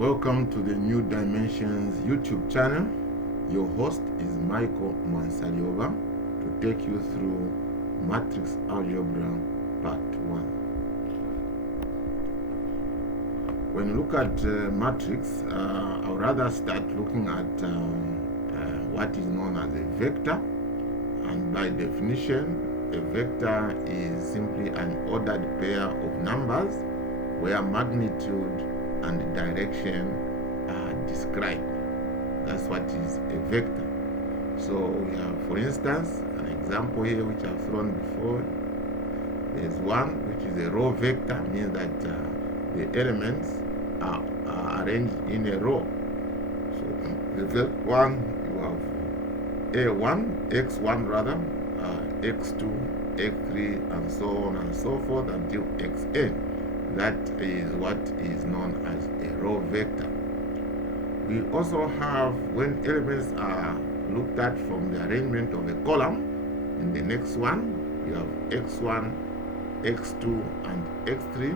Welcome to the New Dimensions YouTube channel. Your host is Michael Mansaliova to take you through Matrix Algebra Part 1. When you look at matrix, I would rather start looking at what is known as a vector. And by definition, a vector is simply an ordered pair of numbers where magnitude and direction are described. That's what is a vector. So we have, for instance, an example here which I've thrown before. There's one which is a row vector, means that the elements are arranged in a row. So the first one, you have A1, X1 rather, X2, X3, and so on and so forth until Xn. That is what is known as a row vector. We also have, when elements are looked at from the arrangement of a column, in the next one, you have X1, X2, and X3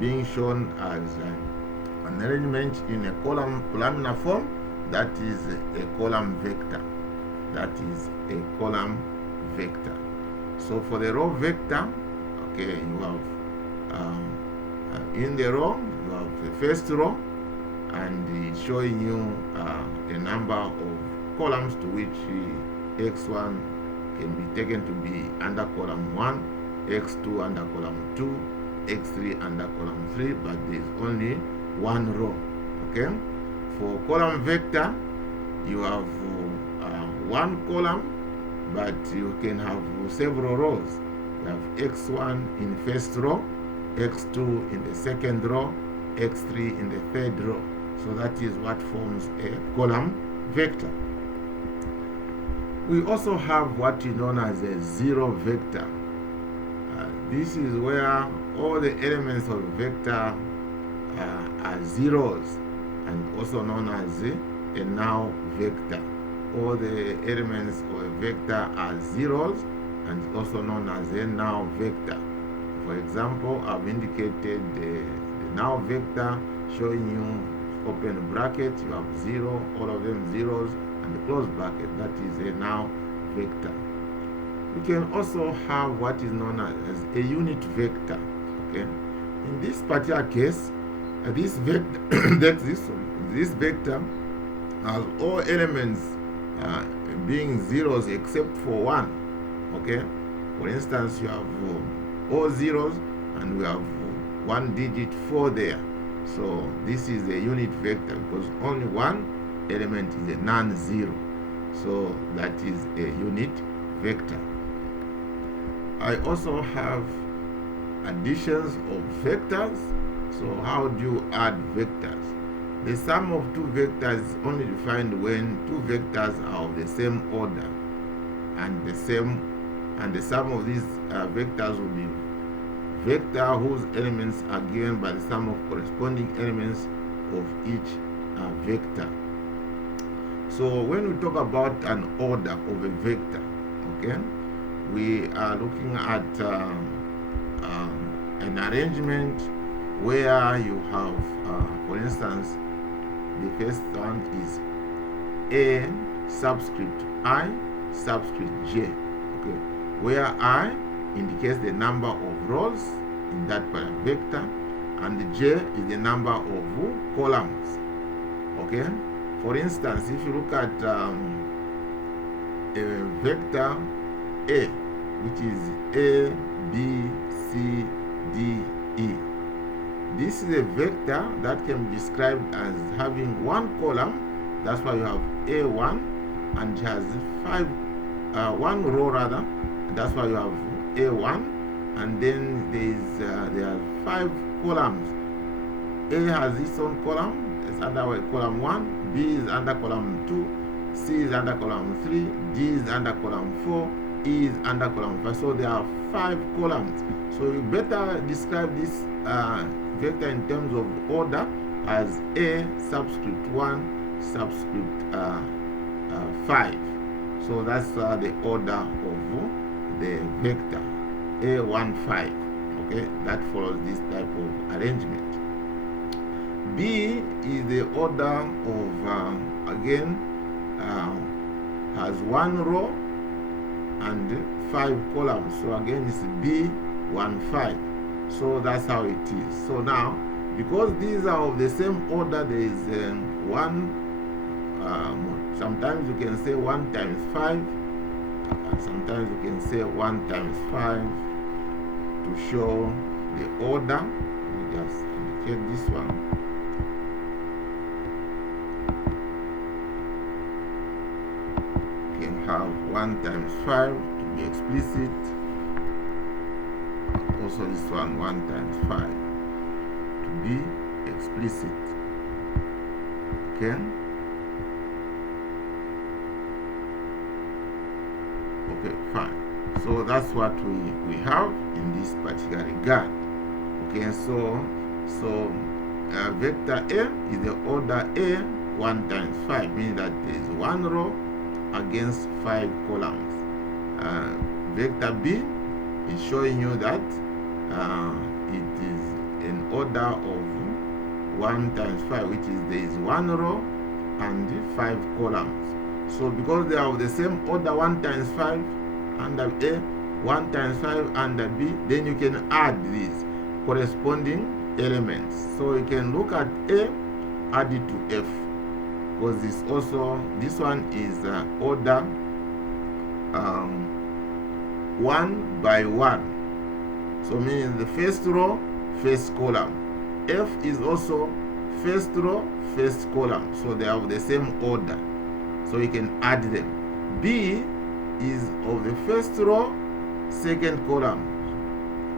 being shown as an arrangement in a columnar form. That is a column vector. That is a column vector. So for the row vector, okay, you have in the row, you have the first row, and it's showing you a number of columns to which X1 can be taken to be under column 1, X2 under column 2, X3 under column 3, but there is only one row. Okay? For column vector, you have one column, but you can have several rows. You have X1 in first row, X2 in the second row, X3 in the third row. So that is what forms a column vector. We also have what is known as a zero vector. This is where all the elements of a vector are zeros, and also known as a null vector. All the elements of a vector are zeros, and also known as a null vector. For example, I've indicated the null vector, showing you open bracket, you have 0, all of them zeros, and the close bracket. That is a null vector. We can also have what is known as a unit vector. Okay, in this particular case, this vector this vector has all elements being zeros except for one. Okay, for instance, you have all zeros, and we have one digit 4 there. So this is a unit vector because only one element is a non-zero. So that is a unit vector. I also have additions of vectors. So how do you add vectors? The sum of two vectors is only defined when two vectors are of the same order, and the sum of these vectors will be vector whose elements are given by the sum of corresponding elements of each vector. So when we talk about an order of a vector, okay, we are looking at an arrangement where you have, for instance, the first one is A subscript I subscript J, okay, where I indicates the number of rows in that vector, and the J is the number of columns. Okay, for instance, if you look at a vector A, which is A, B, C, D, E. This is a vector that can be described as having one column. That's why you have A1, and it has one row rather. That's why you have A1, and then there are 5 columns. A has its own column, it's under column 1, B is under column 2, C is under column 3, D is under column 4, E is under column 5. So there are 5 columns. So you better describe this vector in terms of order as A subscript 1 subscript 5. So that's the order of the vector A15. Okay, that follows this type of arrangement. B is the order of, again, has 1 row and 5 columns. So again, it's B 1 5. So that's how it is. So now, because these are of the same order, there is sometimes you can say 1 times 5, and sometimes you can say 1 times 5 to show the order. Let me just indicate this one. You can have 1 times 5 to be explicit. Also this one, 1 times 5 to be explicit. Okay? Okay, fine. So that's what we have in this particular regard. Okay, so vector A is the order A 1 times 5, meaning that there is 1 row against 5 columns. Vector B is showing you that it is an order of 1 times 5, which is there is 1 row and 5 columns. So because they are of the same order, 1 times 5 under A, 1 times 5 under B, then you can add these corresponding elements. So you can look at A, add it to F, because this one is order 1 by 1. So meaning the first row, first column. F is also first row, first column. So they are of the same order. So you can add them. B is of the first row, second column.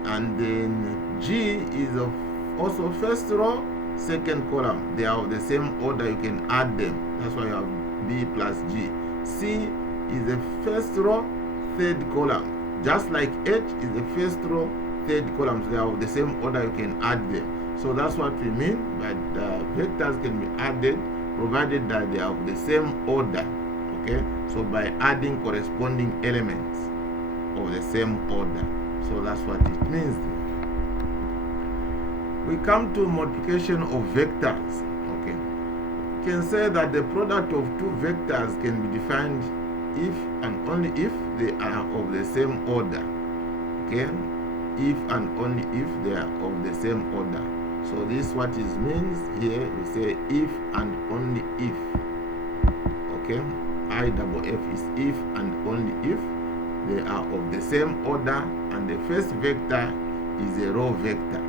And then G is of also first row, second column. They are of the same order. You can add them. That's why you have B plus G. C is the first row, third column. Just like H is the first row, third column. So they are of the same order. You can add them. So that's what we mean by vectors can be added, provided that they are of the same order. Okay, so by adding corresponding elements of the same order. So that's what it means. We come to multiplication of vectors. Okay, you can say that the product of two vectors can be defined if and only if they are of the same order. Okay, if and only if they are of the same order. So this what it means here. We say if and only if. Okay, IFF is if and only if they are of the same order, and the first vector is a row vector.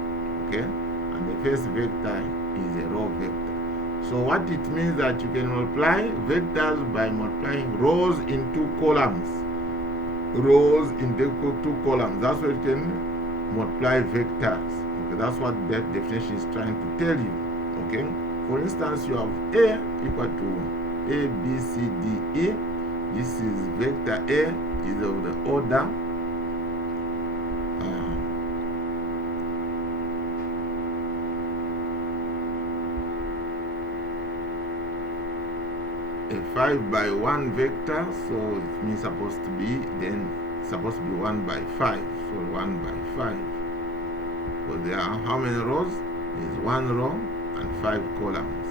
Okay, and the first vector is a row vector. So what it means that you can multiply vectors by multiplying rows into columns. Rows into 2 columns. That's what you can multiply vectors. Okay, that's what that definition is trying to tell you. Okay, for instance, you have A equal to A, B, C, D, E. This is vector A is of the order a 5 by 1 vector, so it means supposed to be 1 by 5. So 1 by 5. So there are how many rows? There is 1 row and 5 columns.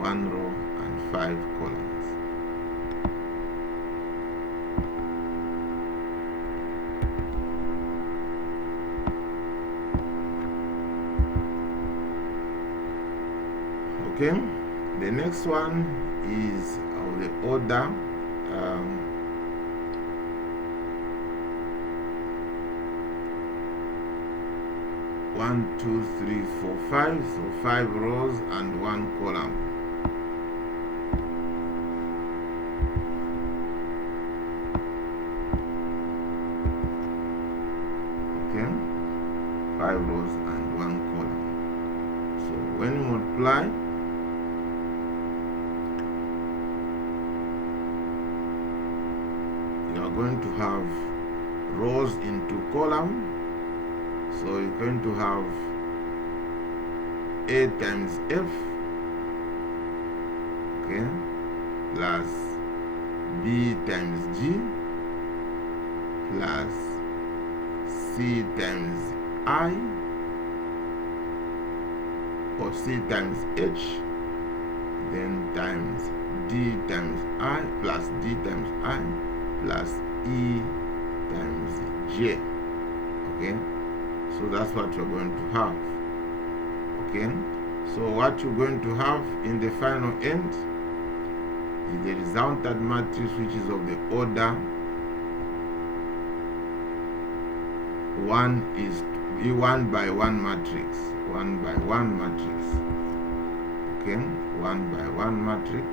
1 row and 5 columns. Okay, the next one is of the order 1, 2, 3, 4, 5. So 5 rows and 1 column. Okay, 5 rows and 1 column. So when you multiply, you are going to have rows into column. So you're going to have A times F, okay, plus B times G, plus C times I, or C times H, then times D times I plus D times I plus E times J. Okay, so that's what you're going to have. Okay, so what you're going to have in the final end is the resultant matrix, which is of the order 1 is a 1 by 1 matrix. 1 by 1 matrix. Okay, 1 by 1 matrix.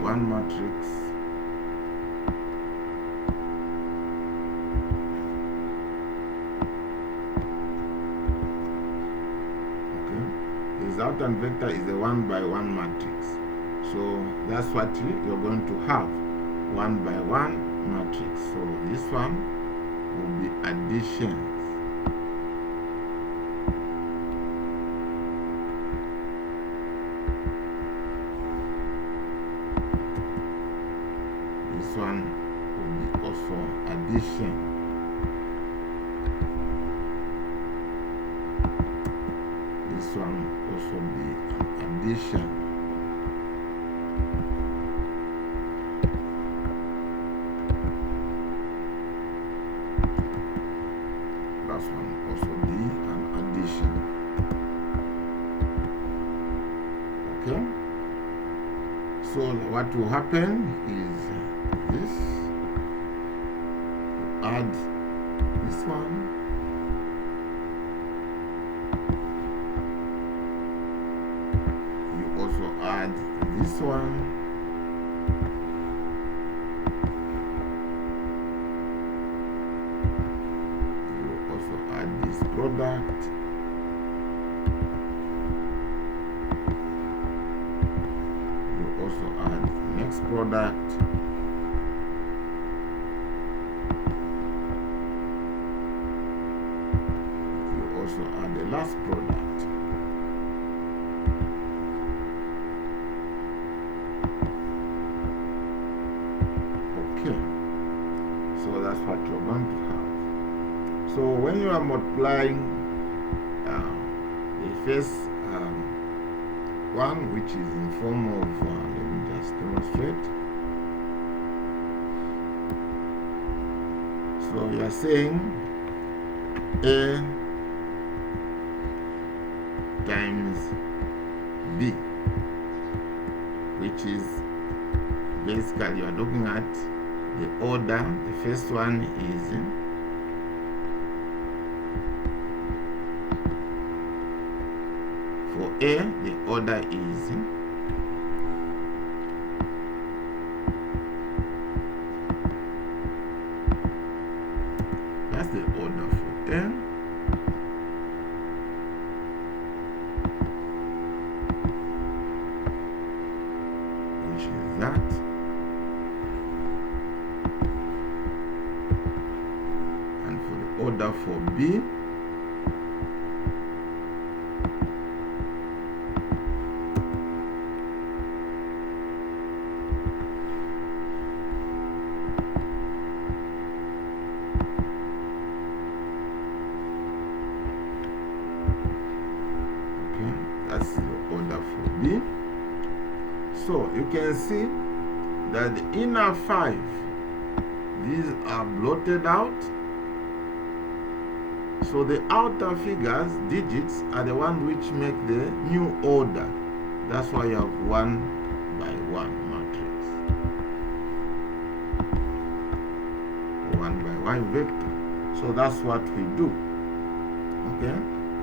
One matrix. Okay, the resultant vector is a 1 by 1 matrix. So that's what you're going to have, 1 by 1 matrix. So this one will be additions. This one will be also addition. This one also be an addition. That one also be an addition. Okay? So what will happen is this, add this one, you also add this one, you also add this product, you also add next product, also add the last product. Okay, so that's what you're going to have. So when you are multiplying the first one, which is in form of, let me just demonstrate. So you are saying A times B, which is basically you are looking at the order. The first one is for A, the order is that's the order for A. Which is that. And for the order for B, that's the order for B. So you can see that the inner 5, these are blotted out. So the outer figures, digits, are the ones which make the new order. That's why you have 1 by 1 matrix. 1 by 1 vector. So that's what we do. Okay?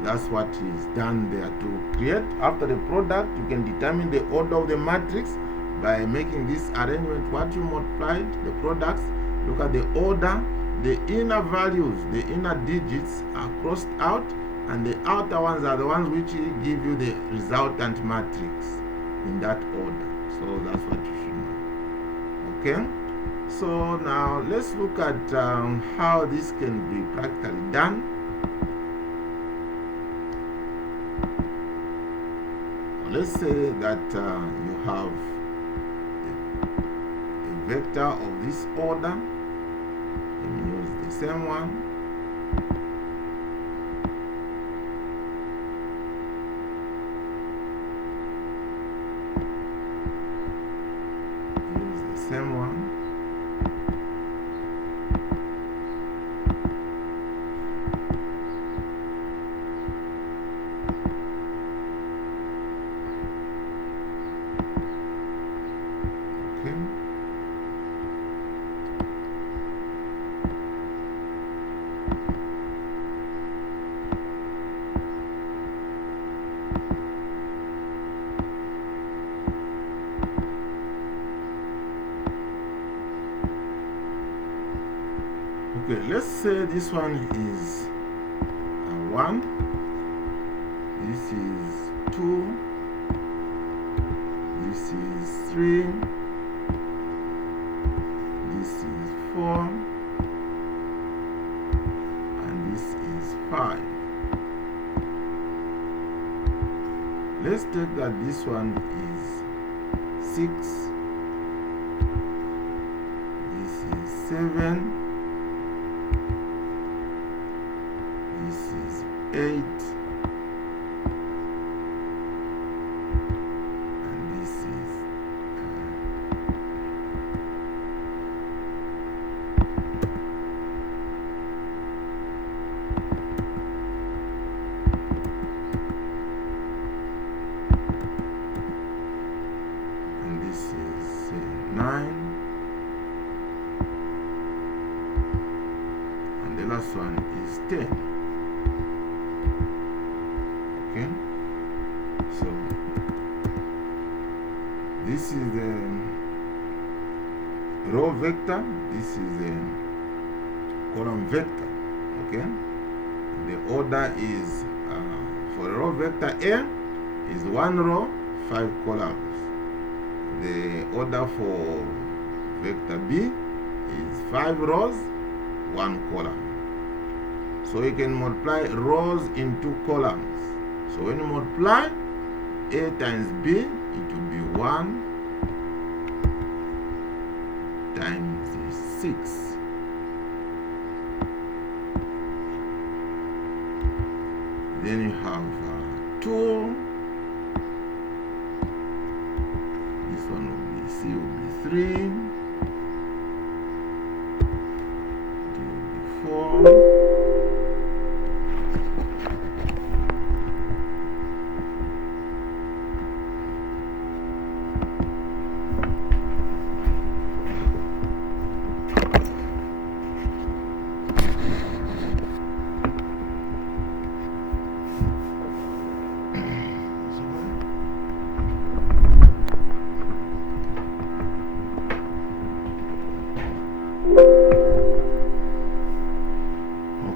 That's what is done there to create. After the product, you can determine the order of the matrix by making this arrangement. What you multiplied, the products, look at the order. The inner values, the inner digits are crossed out, and the outer ones are the ones which give you the resultant matrix in that order. So that's what you should know. Okay? So now let's look at how this can be practically done. Let's say that you have a vector of this order. Let me use the same one. Use the same one. Okay, let's say this one is 1, this is 2, this is 3, this is 4, and this is 5. Let's take that this one is 6, this is 7, this is 8, and this is and this is 9, and the last one is 10. Okay, so this is the row vector, this is the column vector. Okay, the order is for row vector A is 1 row, 5 columns. The order for vector B is 5 rows, 1 column. So you can multiply rows into columns. So when you multiply A times B, it will be 1 times 6. Then you have 2. This one will be C, will be 3. D will be 4.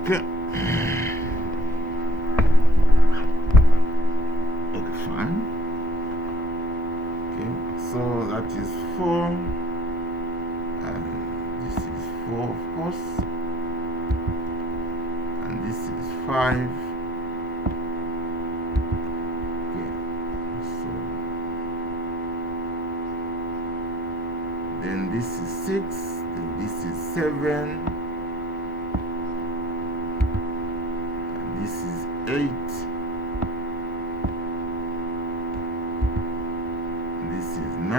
Okay. Okay, fine. Okay, so that is 4. And this is 4, of course. And this is 5. Okay, so then this is 6. Then this is 7. This is 8. This is 9.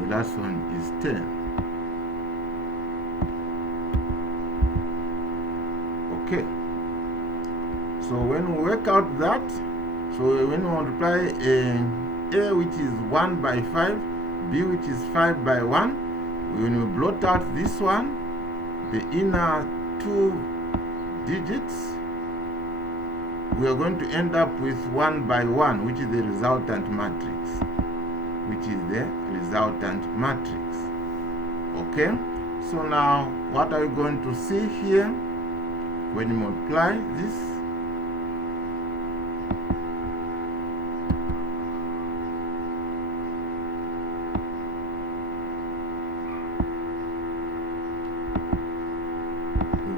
The last one is 10. Okay. So when we work out that, so when we multiply A which is 1 by 5, B which is 5 by 1, when we blot out this one, the inner 2 digits, we are going to end up with 1 by 1, which is the resultant matrix. Okay, so now what are we going to see here when you multiply this?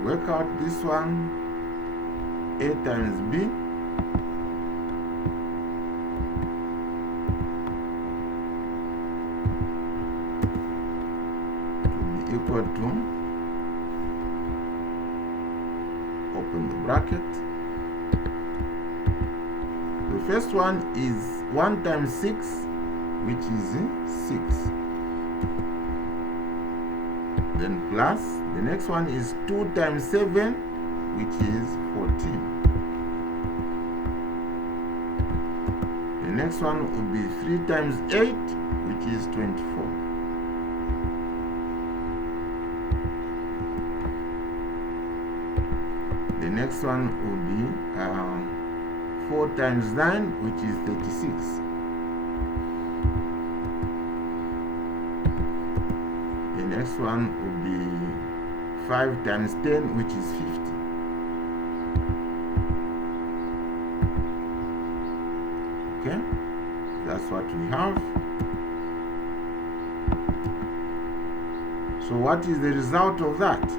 Work out this one, A times B, equal to, open the bracket. The first one is 1 times 6, which is 6. Then plus, the next one is 2 times 7, which is 14. The next one would be 3 times 8, which is 24. The next one would be 4 times 9, which is 36. The next one would be 5 times 10, which is 50. Okay, that's what we have. So what is the result of that?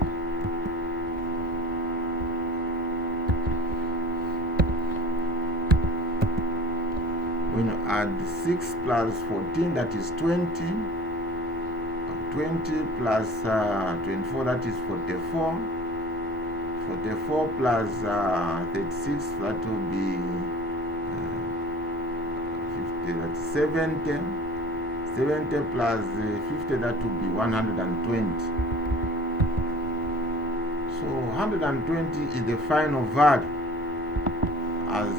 When you add 6 plus 14, that is 20. 20 plus 24, that is 44. 44 plus 36, that will be 50, that's 70. 70 plus 50, that would be 120. So 120 is the final value, as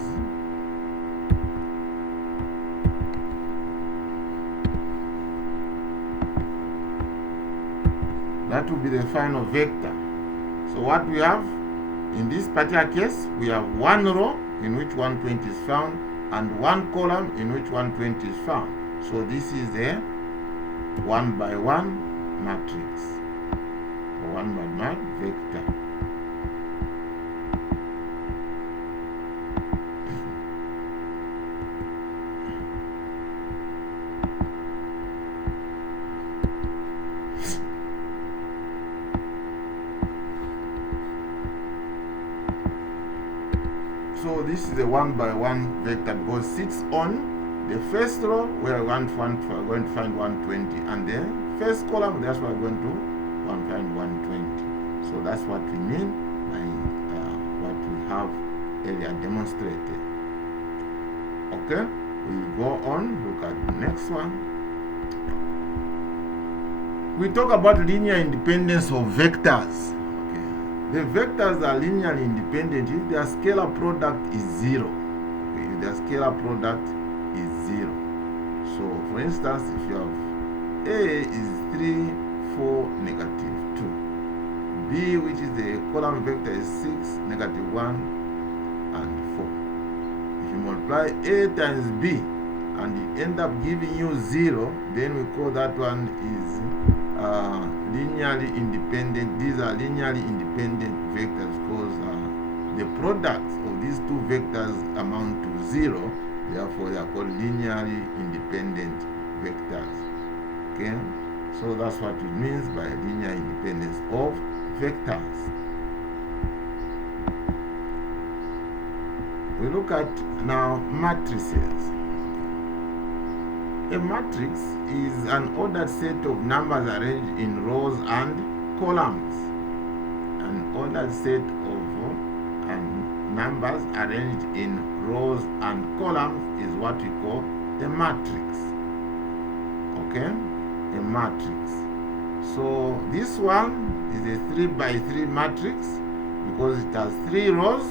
that will be the final vector. So what we have in this particular case, we have one row in which 120 is found and one column in which 120 is found. So this is a 1 by 1 matrix, or 1 by 1 vector. So this is a 1 by 1 vector because it sits on the first row where we're going to find 120, and the first column, that's where we're going to find 120. So that's what we mean by what we have earlier demonstrated. Okay, we go on, look at the next one. We talk about linear independence of vectors. The vectors are linearly independent if their scalar product is 0. Okay, if their scalar product is 0. So, for instance, if you have A is 3, 4, negative 2. B, which is the column vector, is 6, negative 1, and 4. If you multiply A times B and it end up giving you 0, then we call that one is linearly independent. These are linearly independent vectors because the products of these two vectors amount to 0. Therefore, they are called linearly independent vectors. Okay, so that's what it means by linear independence of vectors. We look at now matrices. A matrix is an ordered set of numbers arranged in rows and columns. An ordered set of numbers arranged in rows and columns is what we call a matrix. Okay, a matrix. So this one is a 3 by 3 matrix because it has 3 rows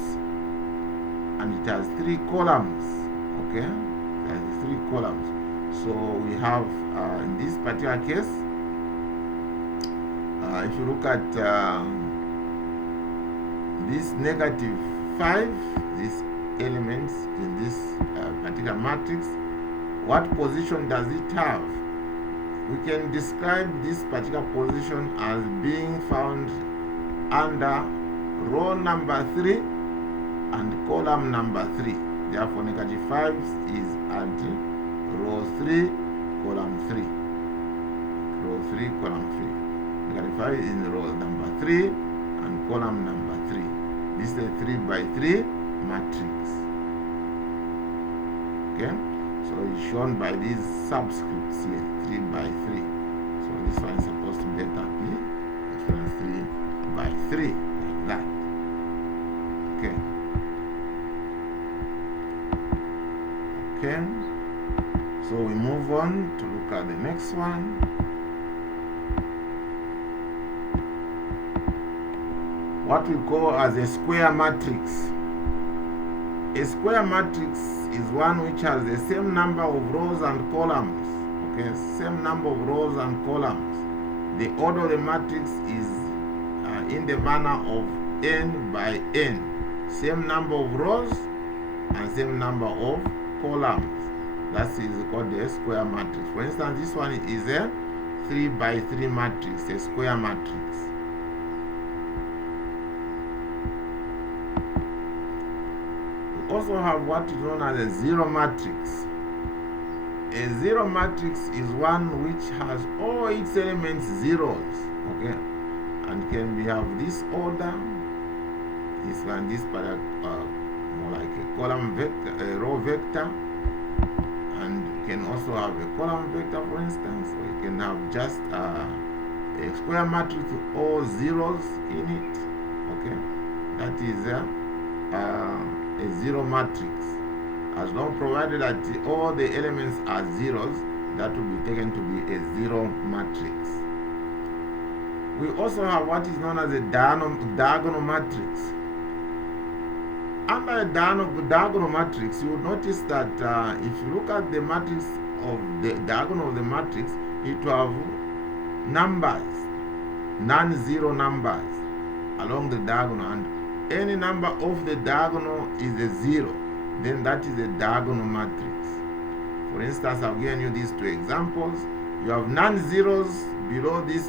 and it has 3 columns. Okay, it has 3 columns. So we have in this particular case, if you look at this negative 5, these elements in this particular matrix, what position does it have? We can describe this particular position as being found under row number 3 and column number 3. Therefore, negative 5 is at row 3, column 3. Row 3, column 3. Negative 5 is in row number 3 and column number 3. This is a 3 by 3 matrix. Okay, so it's shown by these subscripts here, 3 by 3. So this one is supposed to better be 3, like that. Okay. Okay. So we move on to look at the next one. What we call as a square matrix. A square matrix is one which has the same number of rows and columns. Okay, same number of rows and columns. The order of the matrix is in the manner of n by n. Same number of rows and same number of columns. That is called a square matrix. For instance, this one is a 3 by 3 matrix, a square matrix. We also have what is known as a zero matrix. A zero matrix is one which has all its elements zeros, okay, and can we have this order, this one, this part, more like a column vector, a row vector, and you can also have a column vector, for instance, or you can have just a square matrix with all zeros in it, okay. That is a zero matrix. As long provided that all the elements are zeros, that will be taken to be a zero matrix. We also have what is known as a diagonal matrix. Under a diagonal matrix, you will notice that if you look at the matrix of the diagonal of the matrix, it will have numbers, non-zero numbers along the diagonal, and any number of the diagonal is a zero. Then that is a diagonal matrix. For instance, I've given you these two examples. You have non-zeros below this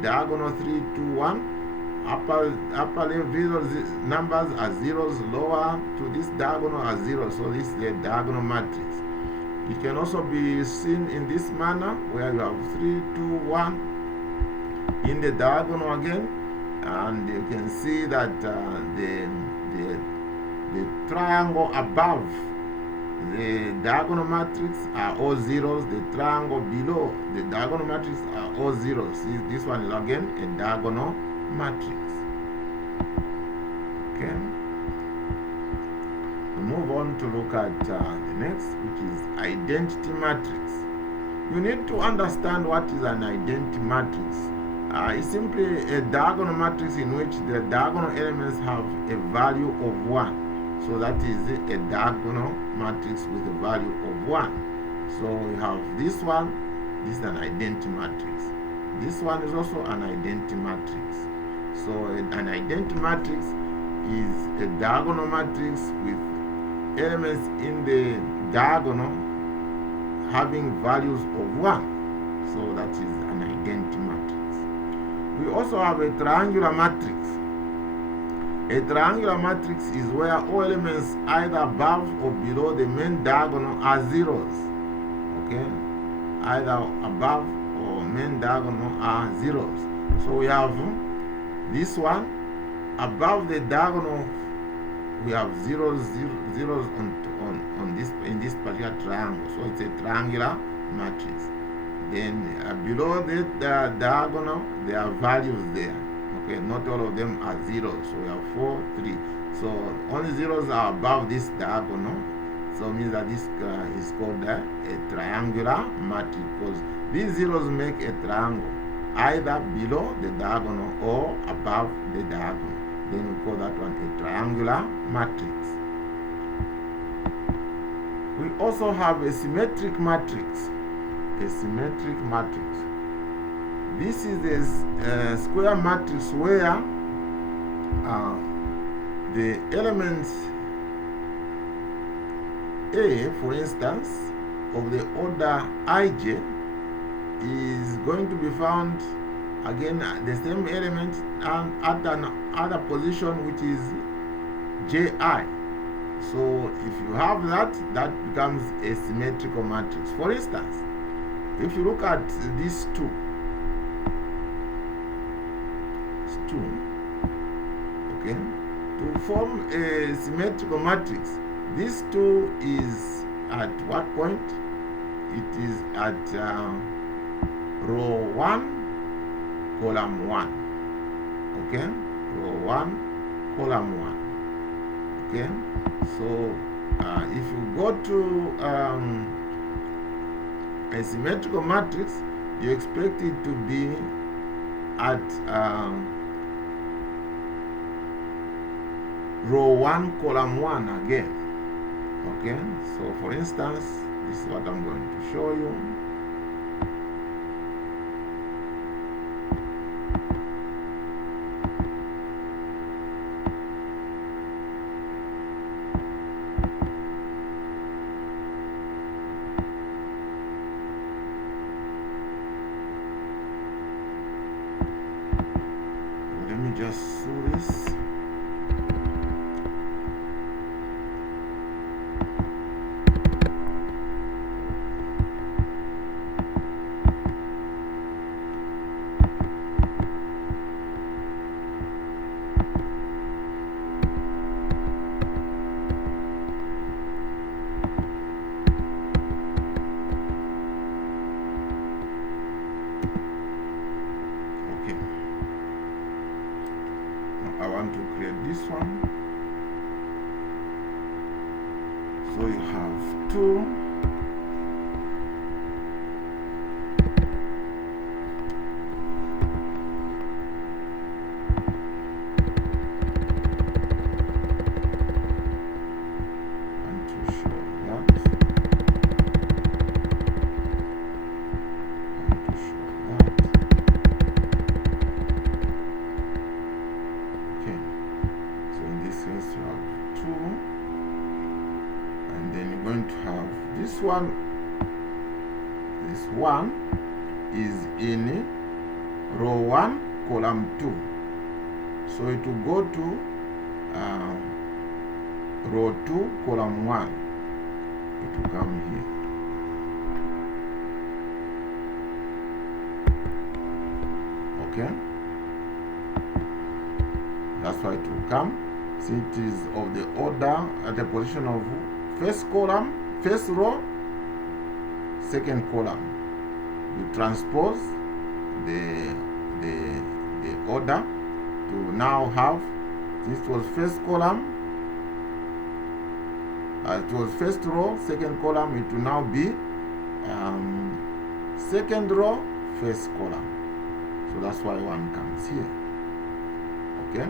diagonal 3, 2, 1. Upper level numbers are zeros, lower to this diagonal are zeros. So this is a diagonal matrix. It can also be seen in this manner, where you have 3, 2, 1 in the diagonal again, and you can see that the triangle above the diagonal matrix are all zeros. The triangle below the diagonal matrix are all zeros. See, this one is again a diagonal matrix. Okay. We move on to look at the next, which is identity matrix. You need to understand what is an identity matrix. It's simply a diagonal matrix in which the diagonal elements have a value of 1. So that is a diagonal matrix with a value of 1. So we have this one, this is an identity matrix. This one is also an identity matrix. So an identity matrix is a diagonal matrix with elements in the diagonal having values of 1. So that is an identity matrix. We also have a triangular matrix. A triangular matrix is where all elements either above or below the main diagonal are zeros. Okay? Either above or main diagonal are zeros. So we have this one. Above the diagonal, we have zeros on this, in this particular triangle. So it's a triangular matrix. Then below the diagonal, there are values there. Okay, not all of them are zeros. So we have 4, 3. So only zeros are above this diagonal. So it means that this is called a triangular matrix, because these zeros make a triangle either below the diagonal or above the diagonal. Then we call that one a triangular matrix. We also have a symmetric matrix. A symmetric matrix. This is a square matrix where the elements A, for instance, of the order ij is going to be found again the same element and at another position, which is ji. So if you have that, that becomes a symmetrical matrix. For instance, if you look at these two, okay, to form a symmetrical matrix, this 2 is at what point? It is at row 1, column 1. Okay, row 1, column 1. Okay, so if you go to a symmetrical matrix, you expect it to be at row 1, column 1 again. Okay, so for instance, this is what I'm going to show you. Let me just show this. Okay. Now I want to create this one. So you have 2. This one is in row 1, column 2. So it will go to row 2, column 1. It will come here. Okay? That's why it will come. See, it is of the order at the position of first column, first row, second column. You transpose the order to now have, this was first column, it was first row, second column, it will now be second row, first column. So that's why 1 comes here. Okay?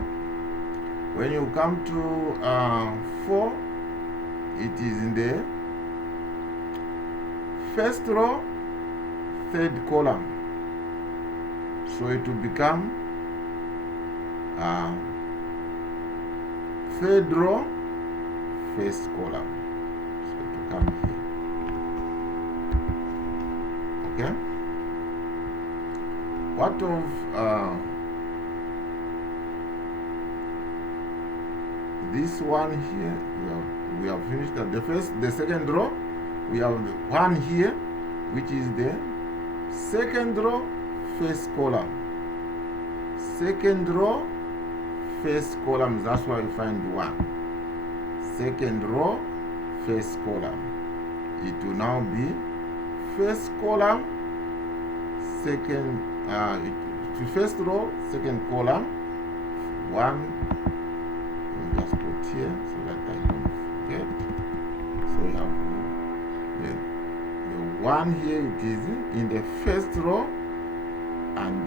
When you come to 4, it is in the first row, third column. So it will become third row, first column. So it will come here. Okay? What of this one here? We have finished that. The second row, we have one here, which is the second row, first column. Second row, first column. That's why we find 1. Second row, first column. It will now be first column, second. First row, second column. 1. Just put here so that I don't forget. So we have the 1 here, it is in the first row, and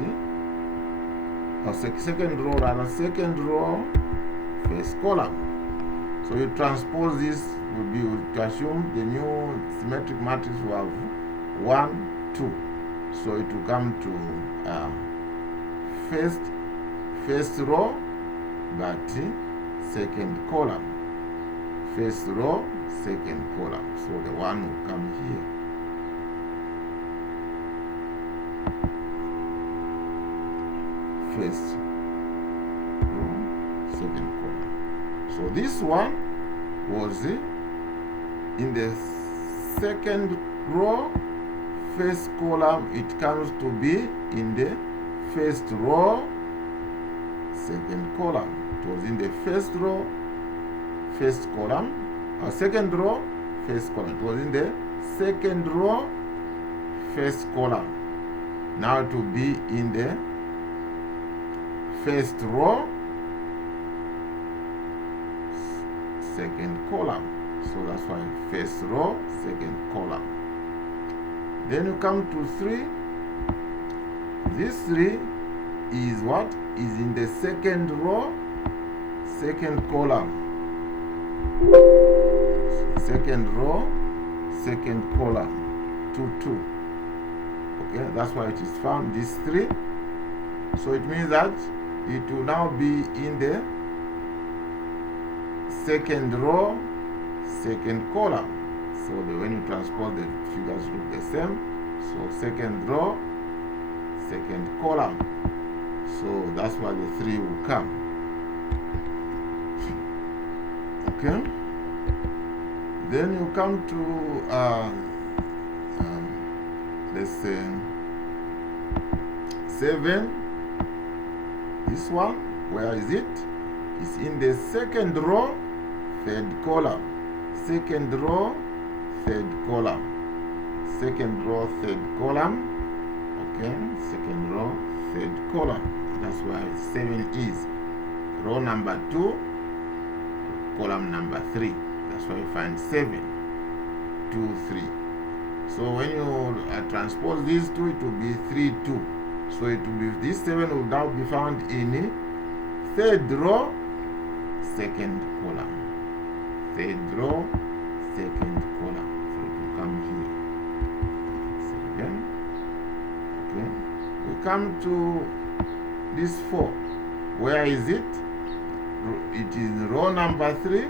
second row, rather, second row, first column. So you transpose this, would be to assume the new symmetric matrix will have 1, 2. So it will come to first row, but second column. First row, second column. So the 1 will come here. First row, second column. So this one was in the second row, first column. It comes to be in the first row, second column. It was in the first row, first column, or second row, first column. It was in the second row, first column. Now it will be in the first row, second column. So that's why first row, second column. Then you come to 3. This 3 is what? Is in the second row, second column. Second row, second column. 2, 2. Okay, that's why it is found, this 3. So it means that it will now be in the second row, second column. So when you transpose, the figures look the same. So second row, second column. So that's why the 3 will come. Okay. Then you come to let's say 7. This one, where is it? It's in the second row, third column. Second row, third column. Second row, third column. Okay, second row, third column. That's why 7 is row number 2, column number 3. That's why you find 7, 2, 3. So when you transpose these two, it will be 3, 2. So it will be, this 7 will now be found in third row, second column. Third row, second column. So it will come here. So again, okay. We come to this 4. Where is it? It is row number 3.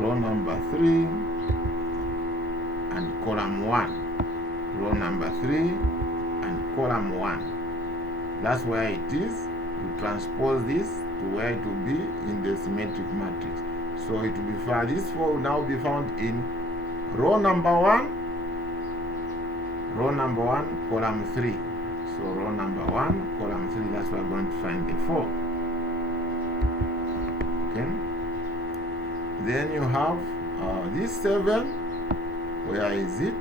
Row number 3 and column 1. Row number 3 and column 1. That's where it is. You transpose this to where it will be in the symmetric matrix. So it will be found, this 4 will now be found in row number 1, column 3. So row number 1, column 3, that's where we're going to find the 4. Okay. Then you have this 7. Where is it?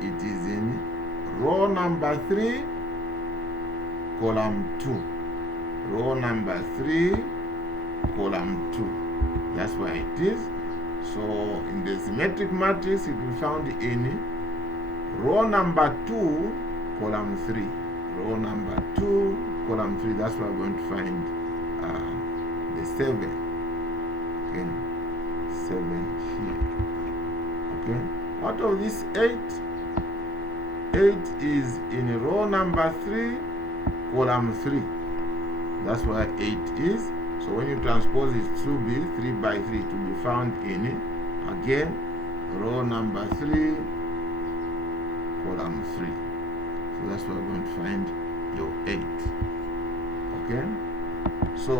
It is in row number 3, column 2. Row number 3, column 2. That's where it is. So in the symmetric matrix, it will be found in row number 2, column 3. Row number 2, column 3. That's where we're going to find the 7. Okay, 7 here. Okay. Out of this 8, 8 is in row number 3, column 3. That's where 8 is. So when you transpose it to be 3 by 3, it will be found in, again, row number 3, column 3. So that's where we're going to find your 8. Okay? So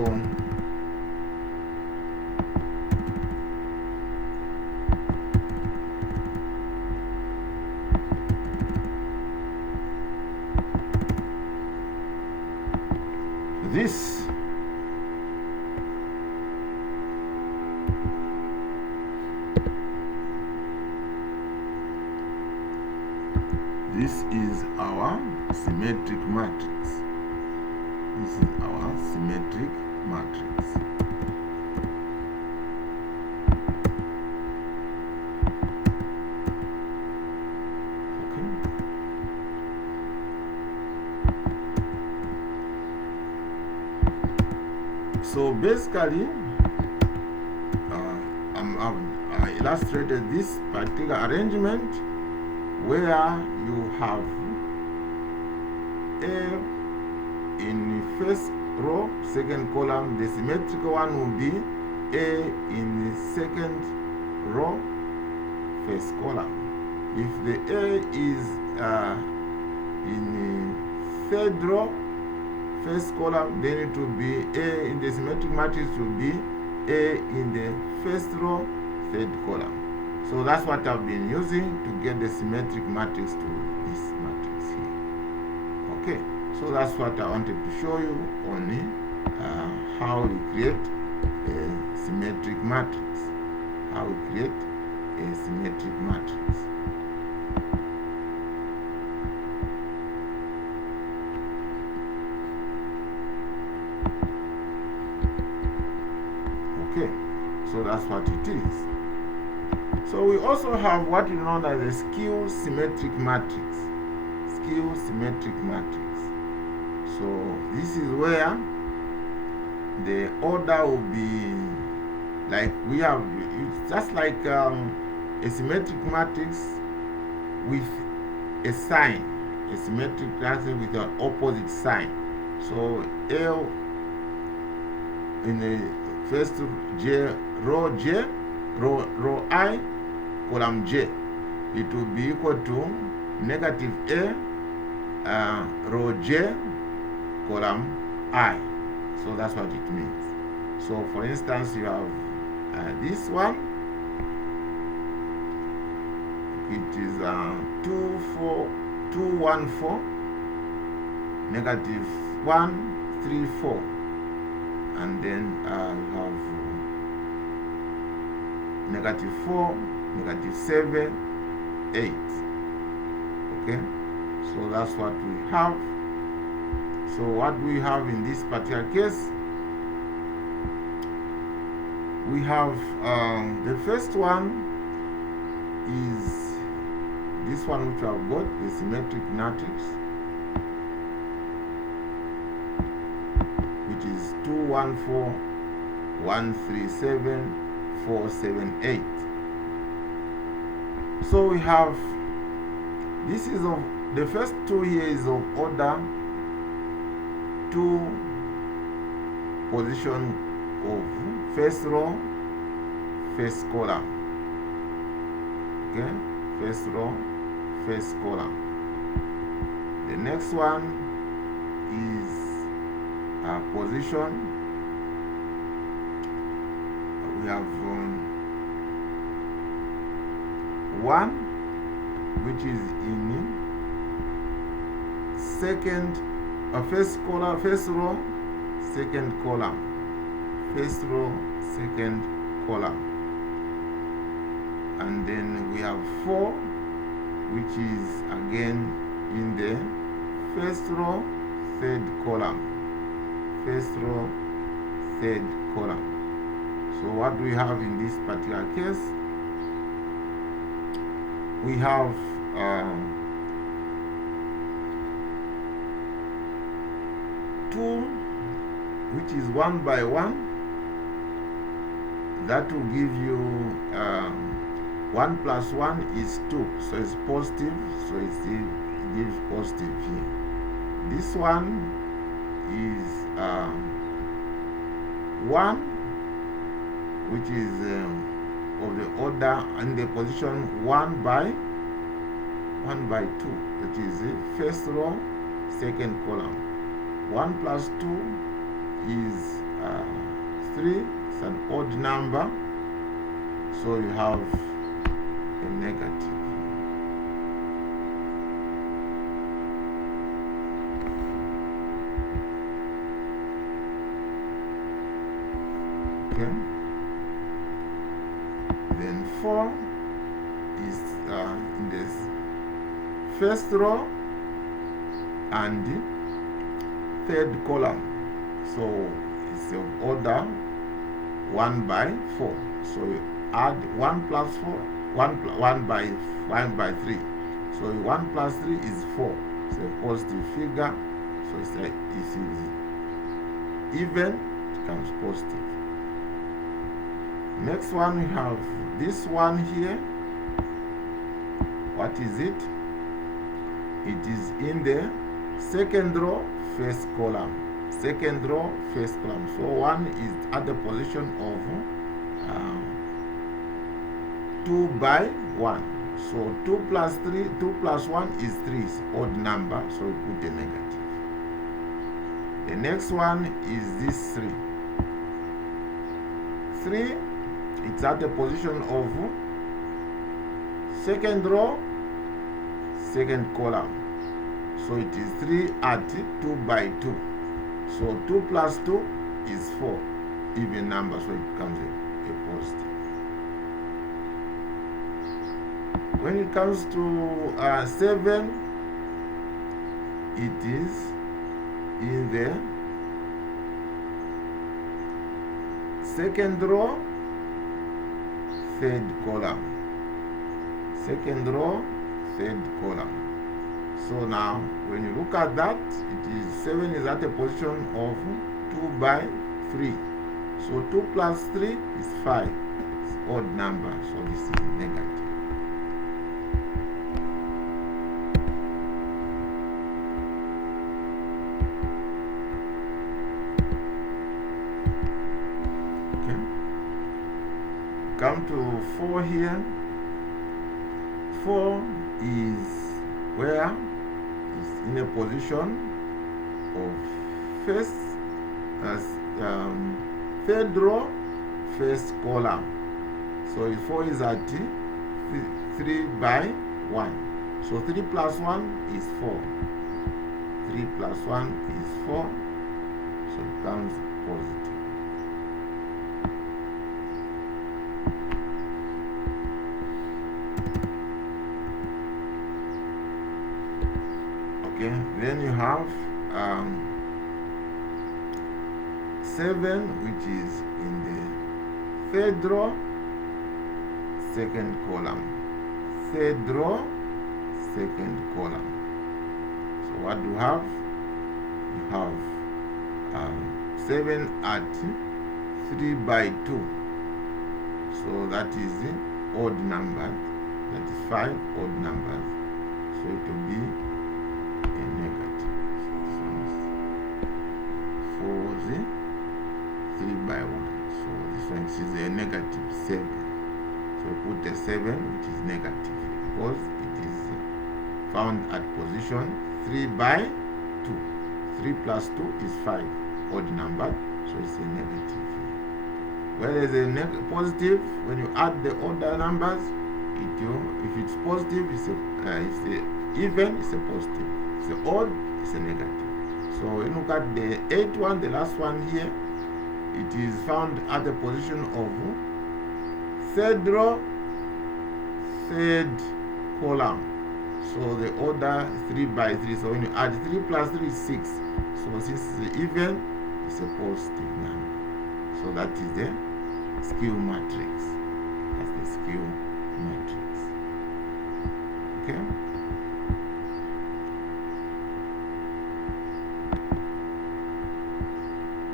this is our symmetric matrix. This is our symmetric matrix. Okay. So basically, I illustrated this particular arrangement where you have A in the first row, second column. The symmetrical one will be A in the second row, first column. If the A is in the third row, first column, then it will be A in the symmetric matrix will be A in the first row, third column. So that's what I've been using to get the symmetric matrix to this matrix here. Okay, so that's what I wanted to show you on how we create a symmetric matrix. How we create a symmetric matrix. Okay, so that's what it is. So we also have what is known as a skew symmetric matrix. Skew symmetric matrix. So this is where the order will be like we have, it's just like a symmetric matrix with a sign, a symmetric matrix with an opposite sign. So L in the first row I, column J, it will be equal to negative A, row J, column I. So that's what it means. So for instance, you have this one. It is 214, negative 134, and then you have negative 4, negative 7, 8. Okay, so that's what we have. So what we have in this particular case, we have the first one is this one which we have got, the symmetric matrix, which is 214, 137, 478. So we have, this is of the first two here is of order 2 position of first row, first column. Okay, first row, first column. The next one is position. We have 1, which is in second, first column, first row, second column, first row, second column. And then we have 4, which is again in the first row, third column, first row, third column. So what do we have in this particular case? We have 2, which is 1 by 1. That will give you 1 plus 1 is 2, so it's positive, so it gives positive here. This one is 1, which is of the order and the position 1 by 2, which is the first row, second column. 1 plus 2 is 3, it's an odd number, so you have a negative. Okay. Then 4 is in this first row and third column. So it's of order 1 by 4. So you add 1 plus 4, 1 by 3. So 1 plus 3 is 4. It's a positive figure. So it's like this is even, it becomes positive. Next one, we have this one here. What is it? It is in the second row, first column. Second row, first column. So 1 is at the position of 2 by 1. So 2 plus 3, 2 plus 1 is 3, it's odd number, so we put the negative. The next one is this 3. 3, it's at the position of second row, second column. So it is 3 at 2 by 2. So 2 plus 2 is 4, even number, so it becomes a positive. When it comes to 7, it is in the second row, third column. Second row, third column. So now, when you look at that, it is 7 is at a position of 2 by 3. So 2 plus 3 is 5. It's odd number, so this is negative. Come to 4 here. 4 is where it's in a position of third row, first column. So 4 is at 3 by 1. So 3 plus 1 is 4. 3 plus 1 is 4. So it becomes positive. Okay, then you have 7, which is in the third row, second column. Third row, second column. So what do you have? You have 7 at 3 by 2. So that is the odd number. That is 5 odd numbers. So it will be a negative. So this one is 4 3 by 1. So this one is a negative 7. So put a 7, which is negative, because it is found at position 3 by 2. 3 plus 2 is 5, odd number, so it's a negative. Whereas a positive, when you add the order numbers, if it's positive, it's even, it's a positive. It's a odd, it's a negative. So when you look at the 8th one, the last one here, it is found at the position of third row, third column. So the order 3 by 3. So when you add 3 plus 3 is 6. So since it's even, it's a positive number. So that is the skew matrix. That's the skew matrix. Okay.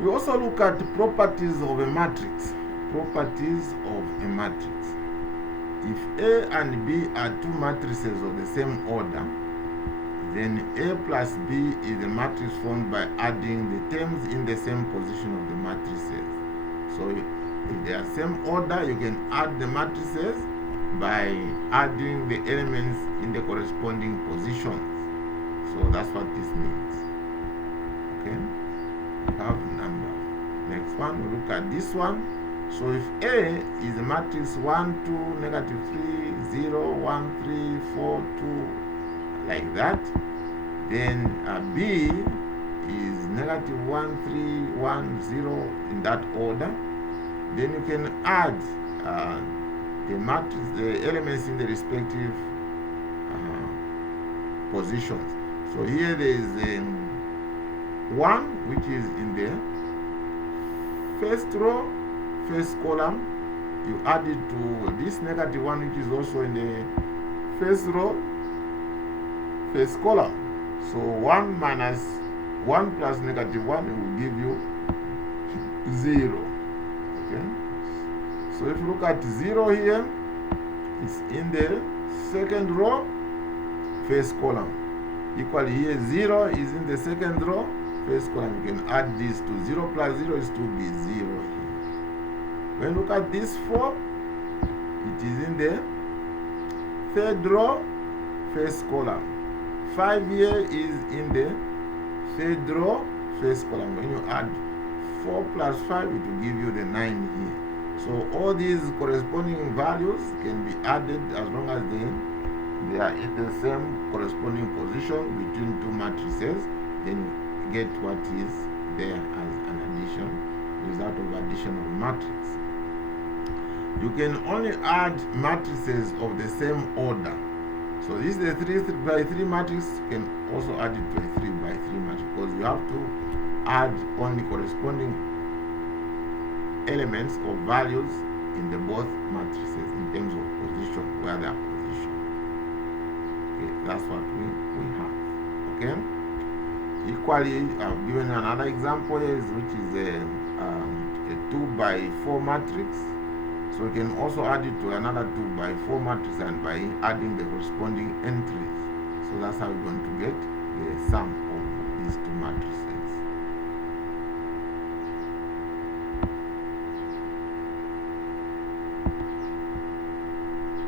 We also look at properties of a matrix. Properties of a matrix. If A and B are two matrices of the same order, then A plus B is a matrix formed by adding the terms in the same position of the matrices. So if they are same order, you can add the matrices by adding the elements in the corresponding positions. So that's what this means. Okay? Have number. Next one, we look at this one. So if A is a matrix 1, 2, negative 3, 0, 1, 3, 4, 2, like that, then B is negative 1, 3, 1, 0 in that order. Then you can add the matrix, the elements in the respective positions. So here there is 1, which is in the first row, first column. You add it to this negative 1, which is also in the first row, first column. So 1 minus 1 plus negative 1 will give you 0. Okay. So if you look at 0 here, it's in the second row, first column. Equally here, 0 is in the second row, first column. You can add this to 0 plus 0 is to be 0 here. When you look at this 4, it is in the third row, first column. 5 here is in the third row, first column. When you add 4 plus 5, it will give you the 9 here. So all these corresponding values can be added as long as they are in the same corresponding position between two matrices. Then you get what is there as an addition, result of addition of matrix. You can only add matrices of the same order. So this is the 3 by 3 matrix. You can also add it to a 3 by 3 matrix, because you have to add only corresponding elements or values in the both matrices in terms of position, where they are positioned. Okay, that's what we have. Okay. Equally, I've given another example here, which is a 2 by 4 matrix. So we can also add it to another 2 by 4 matrix, and by adding the corresponding entries. So that's how we're going to get the sum of these two matrices.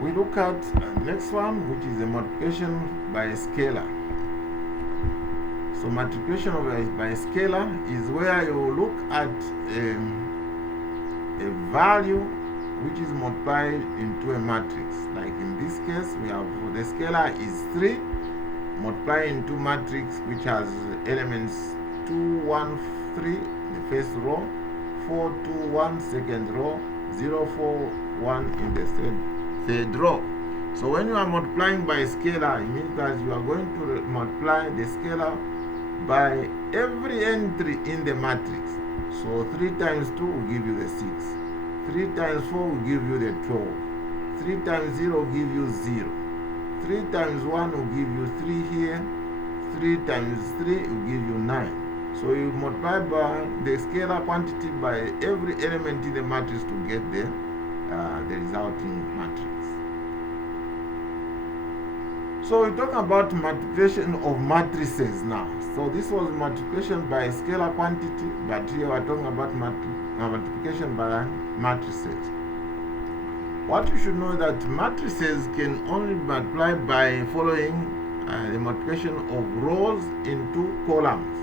We look at the next one, which is a multiplication by a scalar. So multiplication by a scalar is where you look at a value which is multiplied into a matrix. Like in this case, we have the scalar is 3 multiplied into matrix which has elements 2, 1, 3 in the first row, 4, 2, 1 second row, 0, 4, 1 in the third row. So when you are multiplying by a scalar, it means that you are going to multiply the scalar by every entry in the matrix. So 3 times 2 will give you the 6. 3 times 4 will give you the 12. 3 times 0 will give you 0. 3 times 1 will give you 3 here. 3 times 3 will give you 9. So you multiply by the scalar quantity by every element in the matrix to get the resulting matrix. So we talk about multiplication of matrices now. So this was multiplication by a scalar quantity, but here we're talking about multiplication by matrices. What you should know is that matrices can only be multiplied by following the multiplication of rows into columns.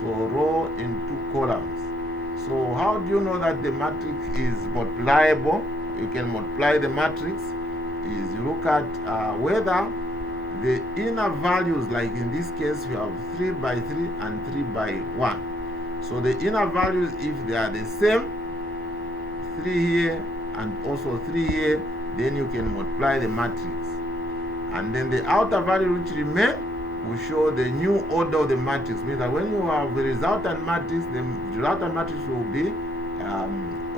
So row into columns. So how do you know that the matrix is multipliable? You can multiply the matrix is you look at whether the inner values, like in this case we have 3 by 3 and 3 by 1. So the inner values, if they are the same, 3 here and also 3 here, then you can multiply the matrix. And then the outer value which remain will show the new order of the matrix. Means that when you have the resultant matrix, the resultant matrix will be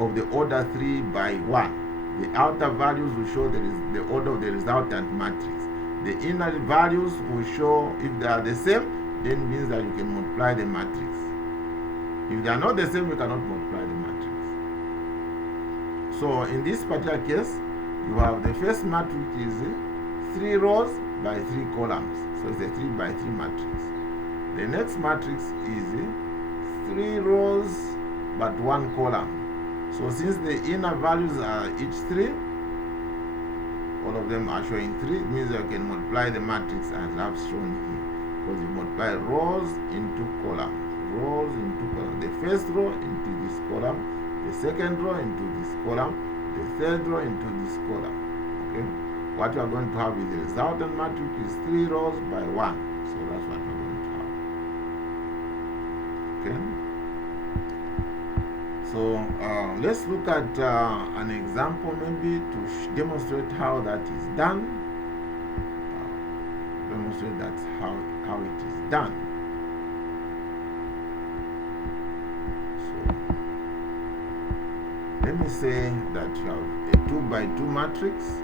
of the order 3 by 1. The outer values will show the order of the resultant matrix. The inner values will show, if they are the same, then it means that you can multiply the matrix. If they are not the same, you cannot multiply the matrix. So in this particular case, you have the first matrix is 3 rows by 3 columns. So it's a 3 by 3 matrix. The next matrix is 3 rows but 1 column. So since the inner values are each 3, all of them are showing 3, it means you can multiply the matrix as I've shown here. Because you multiply rows into columns. Rows into columns. The first row into this column, the second row into this column, the third row into this column. Okay? What you are going to have is the resultant matrix is 3 rows by 1. So that's what you are going to have. Okay? So let's look at an example maybe to demonstrate how that is done. Demonstrate that's how it is done. So let me say that you have a 2 by 2 matrix.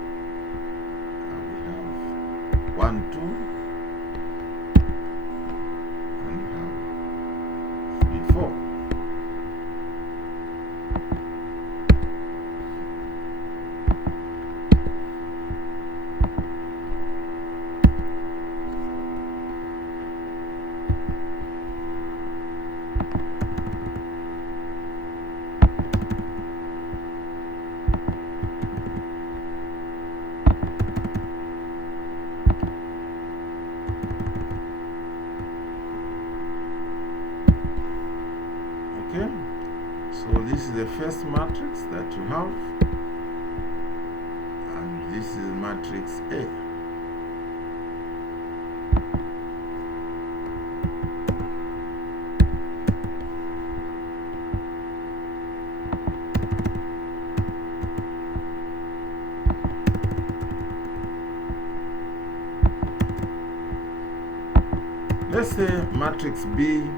We have 1, 2, and we have 3, 4. Okay, so this is the first matrix that you have, and this is matrix A. Let's say matrix B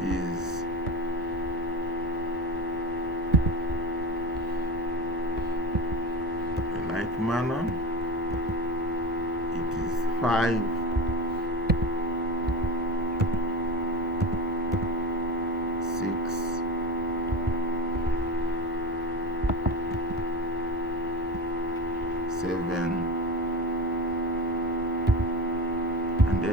is manner, it is 5, 6, 7, and 8.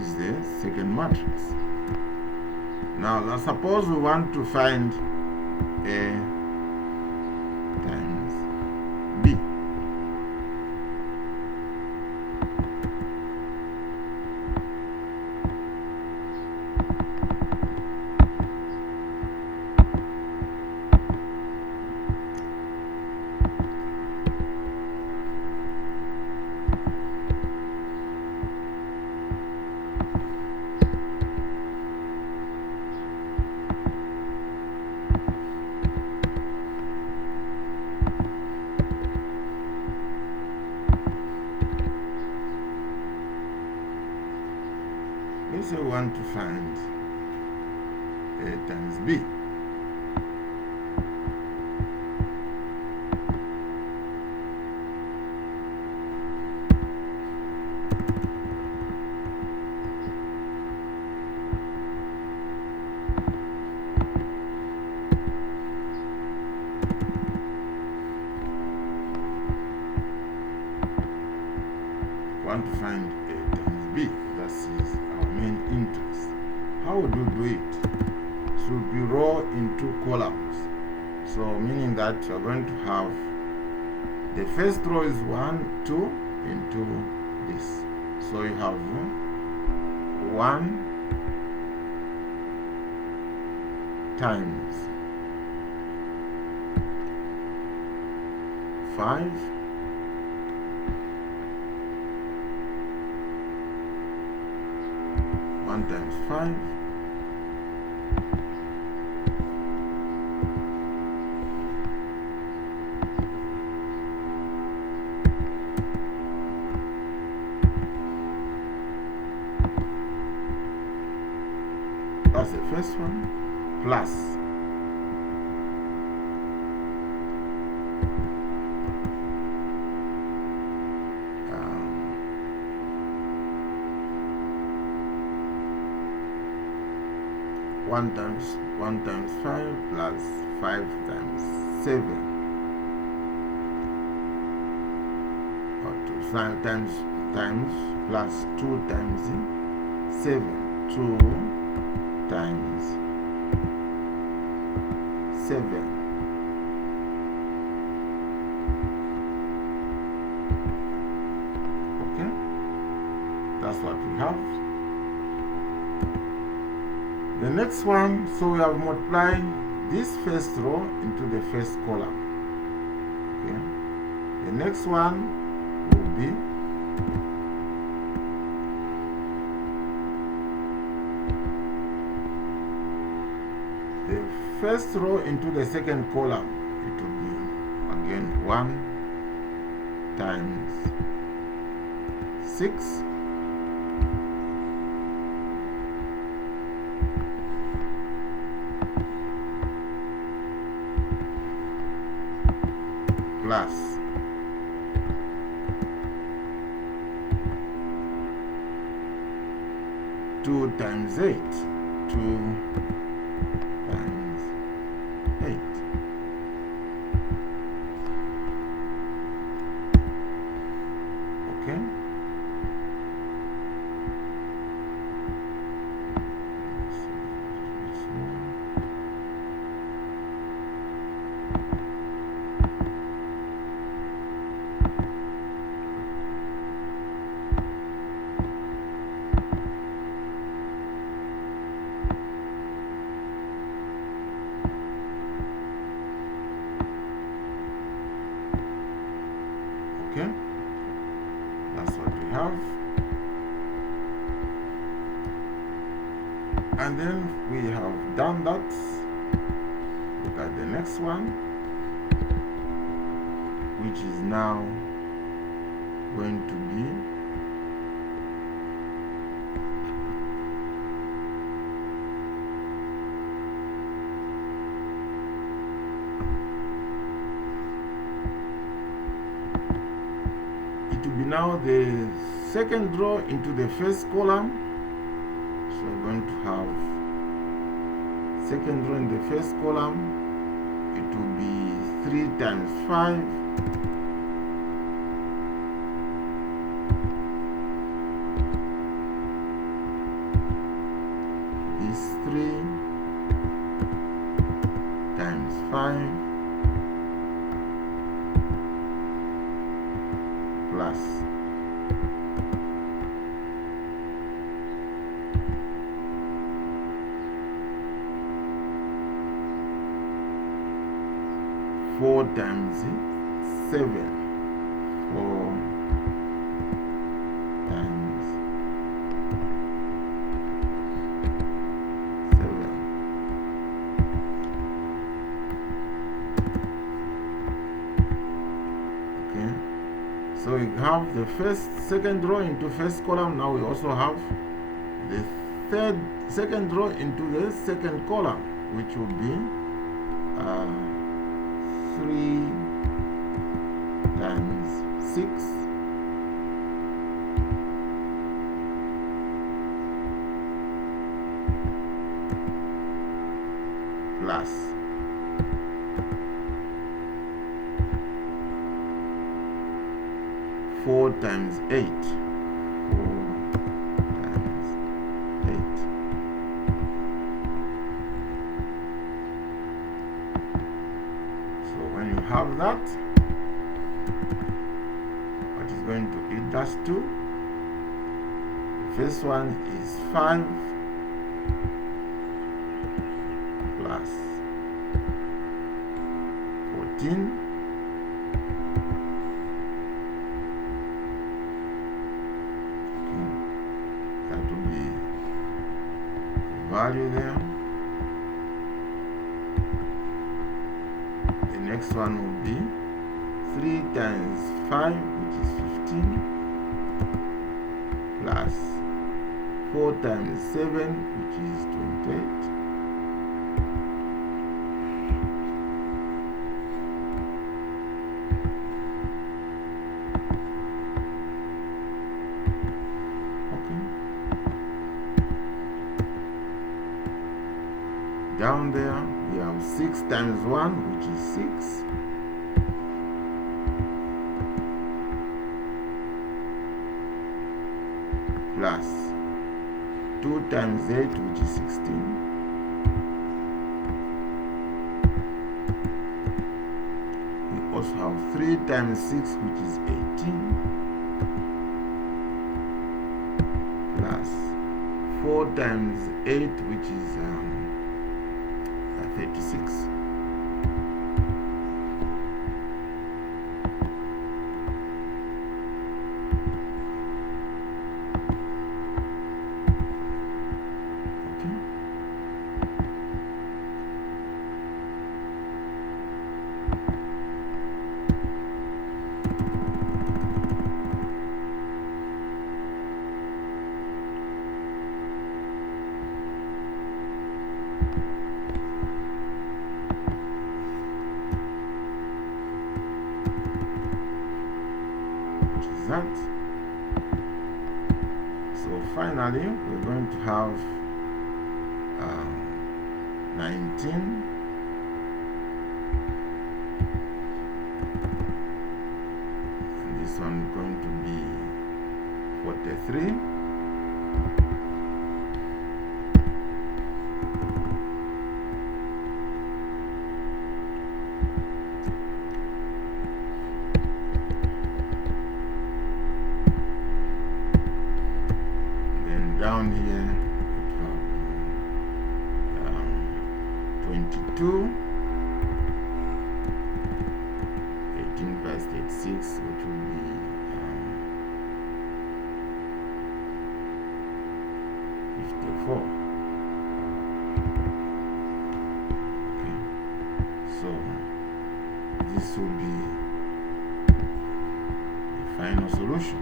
Is the second matrix. Now let's suppose we want to find A times B. Let's say we want to find A times B. Want to find A times B. That is our main interest. How would you do it? Should be row in 2 columns. So meaning that you are going to have the first row is 1, 2 into this. So you have 1 times 5 1 times 5 that's the first one, plus 1 times 5 plus 5 times 7, or 5 times plus 2 times 7, 2 times 7. Okay, that's what we have. The next one, so we have multiplied this first row into the first column. Okay. The next one will be the first row into the second column. It will be again 1 times 6 plus 2 times 8, 2 times 8. Okay. Okay, that's what we have. And then we have done that. Look at the next one, which is now going to be now the second row into the first column. So we're going to have second row in the first column. It will be 3 times 5 is 3 times 5 plus 4 times 7. 4 times 7. Okay. So we have the second row into first column. Now we also have the second row into the second column, which will be 3 times 6 plus 4 times 8. 4 times 8. So when you have that, what is going to lead us to? The first one is 5 plus 14. Value there. The next one will be 3 times 5, which is 15, plus 4 times 7, which is 28. Down there, we have 6 times 1, which is 6. Plus 2 times 8, which is 16. We also have 3 times 6, which is 18. Plus 4 times 8, which is 36. Okay. That. So finally, we're going to have 19 and this one is going to be 43. Down here, we have 22, 18 plus 36, which will be 54. Okay, so this will be the final solution.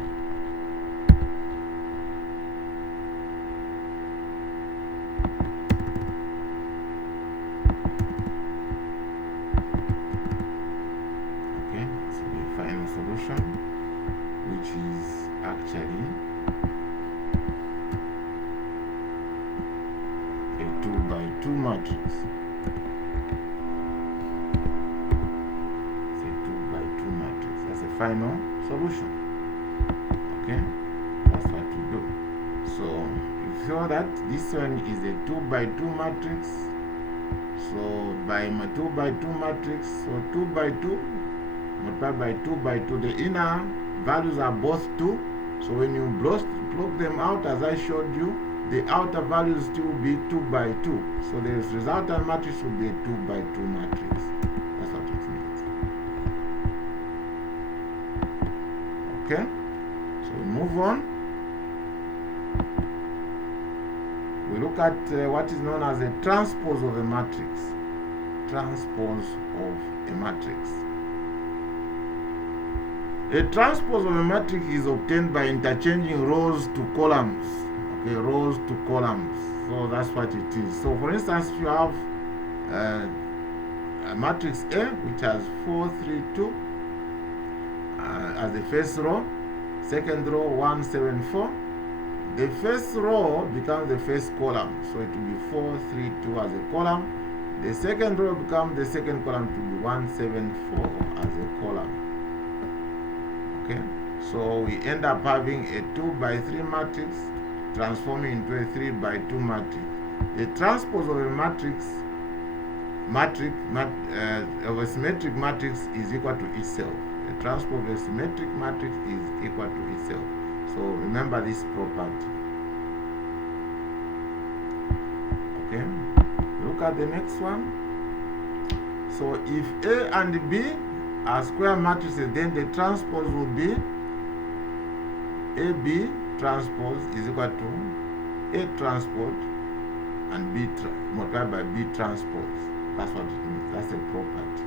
Solution, which is matrix. It's a 2 by 2 matrix. That's the final solution. Okay, that's what we do. So you feel that this one is a 2 by 2 matrix. So by my 2 by 2 matrix, so 2 by 2 multiplied by 2 by 2, the inner values are both 2. So when you plug them out, as I showed you, the outer values still be 2 by 2. So the resultant matrix will be a 2 by 2 matrix. That's what it means. Okay? So we move on. We look at what is known as a transpose of a matrix. Transpose of a matrix. A transpose of a matrix is obtained by interchanging rows to columns. Okay, rows to columns. So that's what it is. So for instance, if you have a matrix A which has 4, 3, 2 as the first row, second row 1, 7, 4. The first row becomes the first column. So it will be 4, 3, 2 as a column. The second row becomes the second column to be 1, 7, 4 as a column. Okay, so we end up having a 2 by 3 matrix transforming into a 3 by 2 matrix. The transpose of a of a symmetric matrix is equal to itself. The transpose of a symmetric matrix is equal to itself. So remember this property. Okay, look at the next one. So if A and B are square matrices, then the transpose will be AB transpose is equal to A transpose and B multiplied by B transpose. That's what it means. That's a property.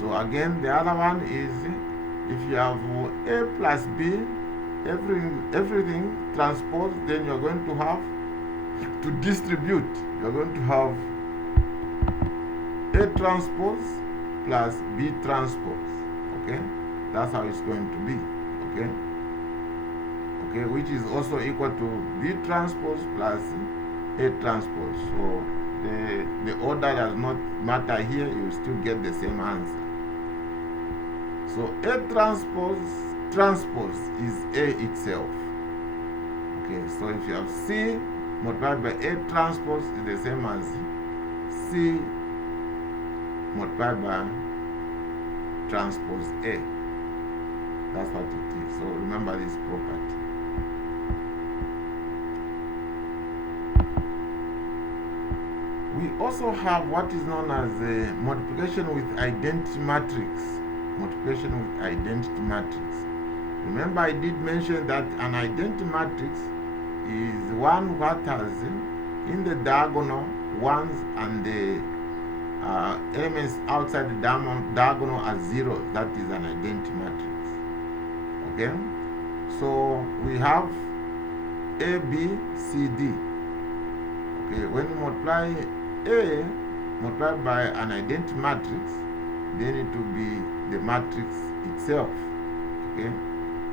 So again, the other one is if you have A plus B, everything transpose, then you're going to have to distribute. You're going to have A transpose plus B transpose. Okay, that's how it's going to be. Okay, okay, which is also equal to B transpose plus A transpose. So the order does not matter here. You still get the same answer. So A transpose is A itself. Okay, so if you have C multiplied by A transpose is the same as C multiplied by transpose A. That's what it is. So remember this property. We also have what is known as a multiplication with identity matrix. Multiplication with identity matrix. Remember, I did mention that an identity matrix is one that has in the diagonal ones and the elements outside the diagonal are zeros. That is an identity matrix. Okay, so we have A, B, C, D. Okay, when you multiply A multiplied by an identity matrix, then it will be the matrix itself. Okay,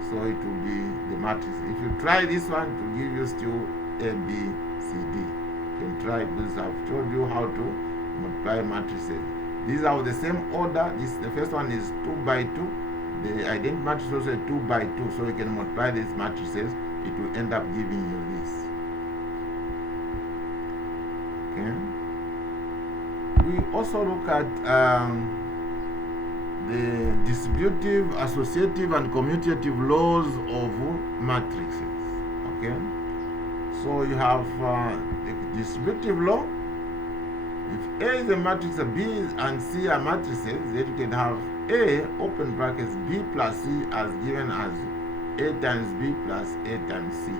so it will be the matrix. If you try this one, it will give you still A, B, C, D. You can try this. I've told you how to multiply matrices. These are the same order. The first one is 2 by 2. The identity matrix also is 2 by 2. So you can multiply these matrices. It will end up giving you this. Okay. We also look at the distributive, associative, and commutative laws of matrices. Okay, so you have the distributive law. If A is a matrix, B and C are matrices, then you can have A open brackets B plus C as given as A times B plus A times C.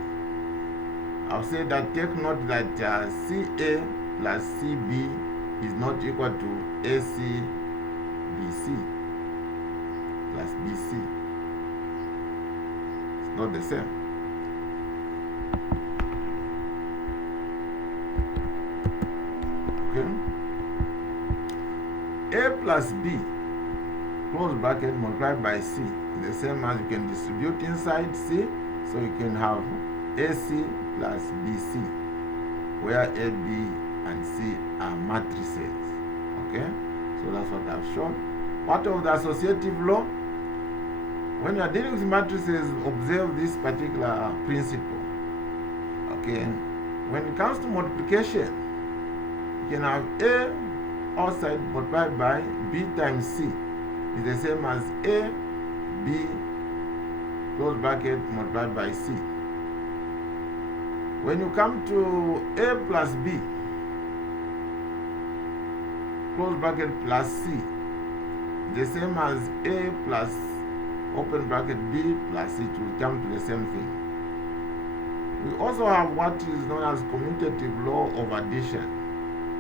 I'll say that take note that CA plus CB is not equal to AC BC plus BC. It's not the same. Okay. A plus B close bracket multiplied by C is the same as you can distribute inside C, so you can have AC plus BC, where AB and C are matrices. Okay, so that's what I've shown. What of the associative law? When you are dealing with matrices, observe this particular principle. Okay, when it comes to multiplication, you can have A outside multiplied by B times C is the same as A, B, close bracket, multiplied by C. When you come to A plus B, close bracket, plus C, the same as A plus open bracket B plus C, it will come to the same thing. We also have what is known as commutative law of addition.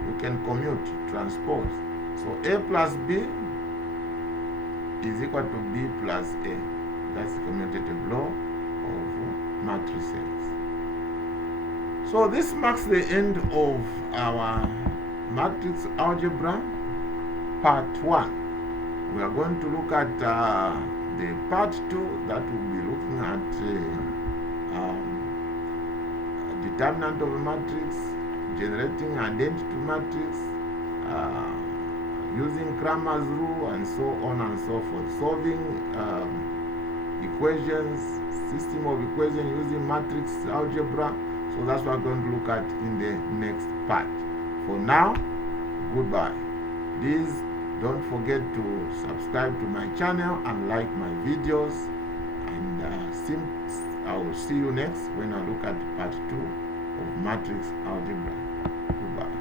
You can commute, transpose. So A plus B is equal to B plus A. That's the commutative law of matrices. So this marks the end of our matrix algebra part 1. We are going to look at the part 2 that will be looking at determinant of a matrix, generating identity matrix, using Cramer's rule, and so on and so forth, solving equations, system of equations using matrix algebra. So that's what we're going to look at in the next part. For now, goodbye. Please don't forget to subscribe to my channel and like my videos, and I will see you next when I look at part 2 of matrix algebra. Goodbye.